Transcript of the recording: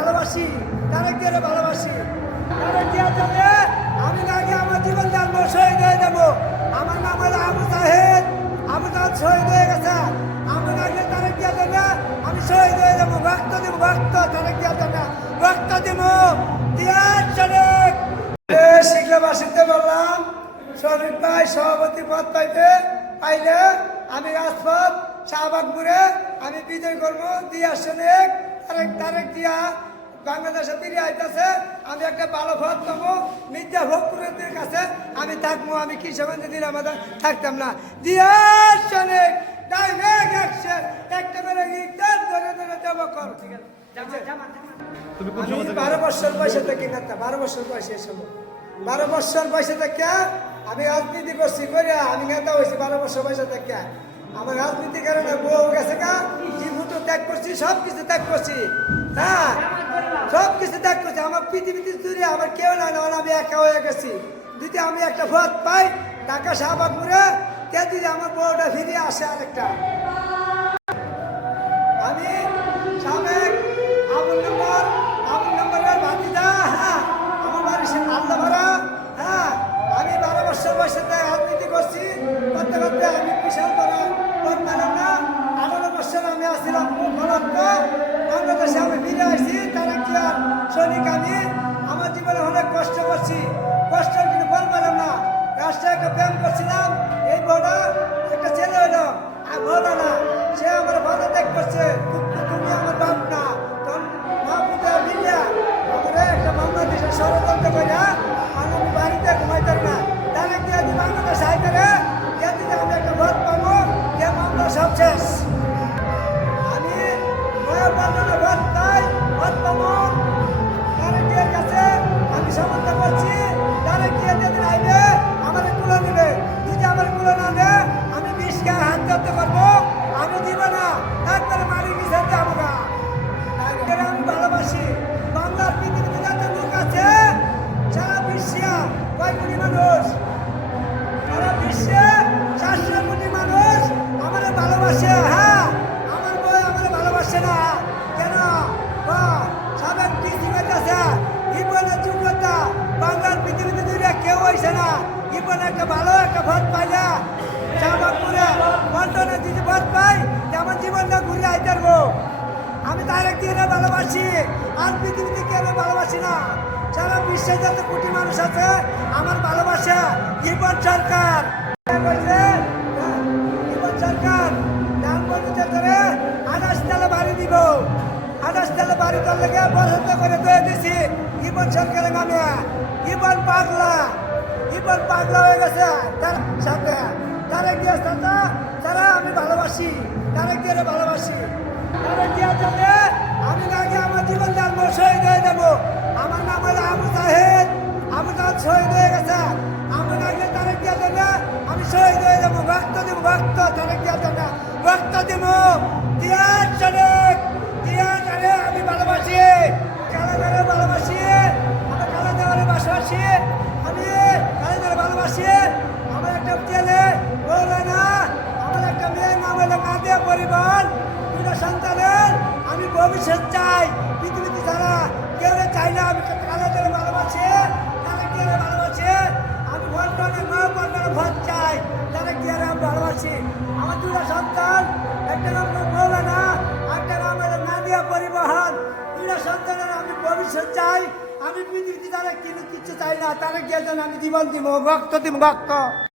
ভালোবাসি, তারেক জিয়ারে ভালোবাসি। তারেক জিয়ার জন্য আমি আগে আমার জীবন জন্ম শহীদ হয়ে যাবো। আমার নাম হলো আবু জাহেদ, আবু জাহেদ শহীদ হয়ে গেছে। আমার আগে তারেক জিয়ার জন্য আমি শহীদ হয়ে যাবো। রক্ত দিব, রক্ত তারেক জিয়ার জন্য রক্ত দিব। জিয়ার শরীফ শিখলাবাসীতে বললাম শরীফ ভাই সভাপতি পদ পাইলে আমি রাজপথ শাহবাগপুরে আমি বিজয় করবো। দিয়া শোনেক তারেক জিয়া বাংলাদেশে ফিরে আইতেছে। আমি একটা ভালো ভোট পাবো। মির্জা ফখরুলের কাছে আমি থাকবো। আমি কিশোরগঞ্জ দিন আমাদের থাকতাম না। দিয়া শোনেক ডাইরেক্ট অ্যাকশন একটা করে ধরে ধরে জমা কর। ঠিক আছে, আমি 12 বছর বয়সে থেকে 12 বছর বয়সে এসব 12 বছর বয়সে থেকে আমি রাজনীতি করছি করে আমি নেতা হয়েছি। 12 বছর বয়সে থেকে আমার রাজনীতি কারণে বউ গেছে গা, জীবন ত্যাগ করছি, সব কিছু ত্যাগ করছি। হ্যাঁ, সব কিছু ত্যাগ করছি। আমার পৃথিবীতে দূরে আমার কেউ নাই, না আমি একা হয়ে গেছি। যদি আমি একটা ভোট পাই ঢাকা শাহবাগপুরে, কে যদি আমার বউটা ফিরে আসে আরেকটা। আমি সাবেক আবুল নম্বরের ভাতিজা। হ্যাঁ, আমার বাড়ি সে আল্লাহ ভরা। হ্যাঁ, আমি 12 বছর বয়সে রাজনীতি করছি। করতে করতে আমি বিশাল বড় পদ পেলাম না। 18 বছর আমি আসছিলাম বাংলাদেশে। আমি ফিরে আসছি তারেক জিয়ার সৈনিক। আমি আমার জীবনে অনেক কষ্ট করছি, কষ্টের কিন্তু ফল পেলাম না। রাস্তায় একটা প্রেম করছিলাম, এই বড় একটা ছেলে হলো আর বড় না, সে আমার ভালো ত্যাগ করছে। তুমি আমার বাপ না, তখন মা পিতা মিলিয়া আমাদের একটা বাংলাদেশের ষড়যন্ত্র করে আমি বাড়িতে ঘুমাইতাম না। তারেক জিয়া যদি বাংলাদেশ আইতারে দিদি আমি একটা ভোট পাবো, যে মামলা সব শেষ। আমি নয়াপল্টনে ভোট পাই, ভোট পাবো তারেক জিয়ার কাছে। আমি সমর্থন করছি। তারেক জিয়া যেদিন আইবে আমার কুলো নেবে। যদি আমার কুলো না দেয় আমি 20 গায়ে হাত করতে পারবো। আমি দিব না, একবারে মারি মিশে যাবো না। আমি ভালোবাসি। বাংলার পৃথিবীতে যত লোক আছে সারা বিশ্বে কয় কোটি মানুষ, সারা বিশ্বে 400 কোটি মানুষ আমার ভালোবাসে। হ্যাঁ, আমার বই আমার ভালোবাসে না কেন? সাবেক পৃথিবীর কাছে ইবনের যোগ্যতা বাংলার পৃথিবীতে দূরে কেউ হয়েছে না। ইবন একটা ভালো একটা ভোট পাইলে শাহবাগপুরে পল্টনে যদি ভোট পাই আমার জীবনটা ঘুরে আইতে পারবো। আমি তারেক জিয়ারে ভালোবাসি, আর পৃথিবীতে কেউ ভালোবাসি না। সারা বিশ্বে যত কোটি মানুষ আছে আমার ভালোবাসা। ইবন সরকার সরকার করে 28 তলা বাড়ি দিব। 28 তলা বাড়ি তোর লেগে পছন্দ করে দিয়ে দিছি ইবন সরকারের নামে। ইবন পাগলা হয়ে গেছে তার সাথে। তারেক জিয়া তারা আমি ভালোবাসি, তারেক জিয়ারে ভালোবাসি। তারেক জিয়ার জন্য আমি আগে আমার জীবন জন্ম শহীদ হয়ে যাবো। আমার নাম হলো আবু জাহেদ, আবু জাহেদ শহীদ হয়ে গেছে। আমার আগে তারেক জিয়ার জন্য আমি শহীদ হয়ে যাবো। রক্ত দিব, রক্ত তারেক জিয়ার জন্য রক্ত দিব। জিয়ার শরীফ, জিয়ার জন্য আমি ভালোবাসি, কালাদারে ভালোবাসি, আমার কালাদারে ভালোবাসি, আমি কালাদারে ভালোবাসি। আমার একটা ছেলে বলে না, আমার একটা মেয়ের নাম হলো নাদিয়া পরিবার। দুটো সন্তানের আমি ভবিষ্যৎ চাই। পৃথিবীতে যারা কেউ চাই না, আমি কালাদারে ভালোবাসি, তারেক জিয়ারে ভালোবাসি। আমি ভোটে ভোট চাই, তারেক জিয়ারে আমি ভালোবাসি। আমার দুটো সন্তান, একটা নাম মৌলানা, একটা নাম হলো নাদিয়া পরিবহন। দুটো সন্তানের আমি ভবিষ্যৎ চাই। আমি পৃথিবীতে তারা কিছু চাই না। তারেক জিয়ার জন্য আমি জীবন দিব, রক্ত দিব, রক্ত।